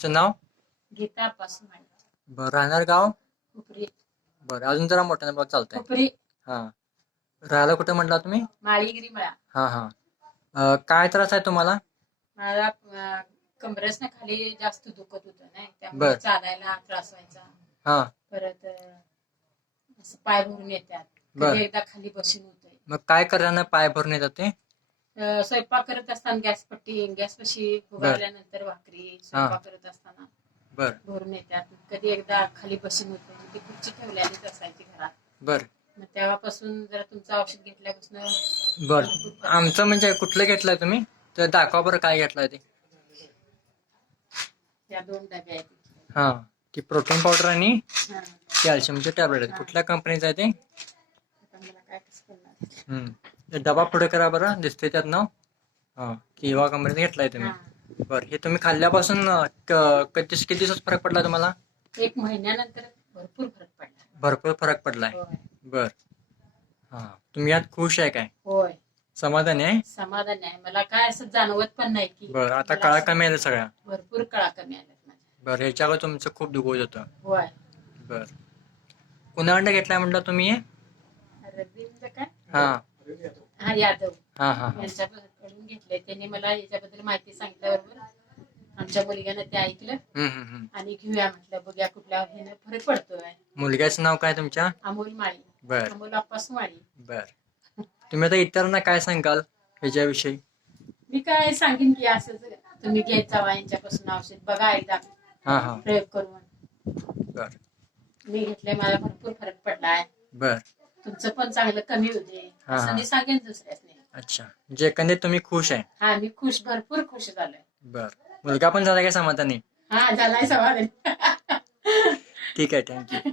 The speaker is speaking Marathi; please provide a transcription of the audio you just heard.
तुमचं नाव? गीता पासून बरं, राहणार गाव? उपरी बरं, अजून जरा मोठ्याने बोल, चालतंय. उपरी हा, राहायला कुठे म्हटला तुम्ही? माळीगिरी मळा. हा हा. काय त्रास आहे तुम्हाला? मला कमरेसनं खाली जास्त दुखत होतं नाही, त्यामुळे बर. चालायला त्रास व्हायचा. हा. परत असं पाय भरून येतात. बर. कधी एकदा खाली बसून होतंय. मग काय करण्यानं पाय भरून येतात ते? स्वयंपाक करत असताना गॅसपाशी उभारल्यानंतर भाकरी स्वयंपाक करत असताना बर भरून येतात. कधी एकदा खाली बसून होते, ती खुर्ची ठेवलेलीच असायची घरात. बर मग तेव्हापासून जरा तुमचं औषध घेतल्यापासून बर. आमचं म्हणजे कुठलं घेतलंय तुम्ही? तर दाखवा बरं काय घेतलंय ते. त्या 2 डबे आहेत. हा, ती प्रोटीन पावडर आणि हा. कॅल्शियमचे टॅबलेट आहेत. कुठल्या कंपनीचं आहे ते? आता मला काय कसं करणार? ते डबा पुढे करा बरं, दिसते त्यात नाव. हा, किवा कंपनीचा घेतलाय तुम्ही. बरं, हे तुम्ही खाल्ल्यापासून किती दिवसात फरक पडला तुम्हाला? 1 महिन्यानंतर भरपूर फरक पडला. भरपूर फरक पडलाय. होय. बर. हा, तुम्ही यात खुश आहे काय? होय, समाधानी आहे? समाधान आहे. मला काय असं जाणवत पण नाही की बरं, आता मला कळा असं कमी आल्या सगळ्या? भरपूर कळा कमी आल्यात माझ्या. बरं, ह्याच्यावर तुमचं खूप दुखत होतं. होय. बर, कुणाकडे घेतलाय म्हटलं तुम्ही? रवींद्र काय? हा हा, यादव हा हा हा. यांच्याकडून घेतलंय. त्यांनी मला याच्याबद्दल माहिती सांगितल्याबरोबर आमच्या मुलग्यानं ते ऐकलं आणि घेऊया म्हटलं, बघूया कुठल्या ह्यानं फरक पडतोय. मुलग्याचं नाव काय तुमच्या? अमोल माळी. बर अमोल आप्पास माळी. बर. तुम्ही आता इतरांना काय सांगाल ह्याच्याविषयी? मी काय सांगेन की असं तुम्ही घेत जावा यांच्यापासून औषध, बघा एकदा हा हा. प्रयोग करून. बर मी घेतले, मला भरपूर फरक पडलाय. बर. तुमचं पण चांगलं कमी होते असं मी सांगेन दुसऱ्यासनी. अच्छा, जे एकंदरीत तुम्ही खुश आहे? हा, मी खुश, भरपूर खुश झालोय. बर, मुलगा पण झाला काय समाधानी? हा, झालाय समाधान. ठीक आहे, थँक्यू.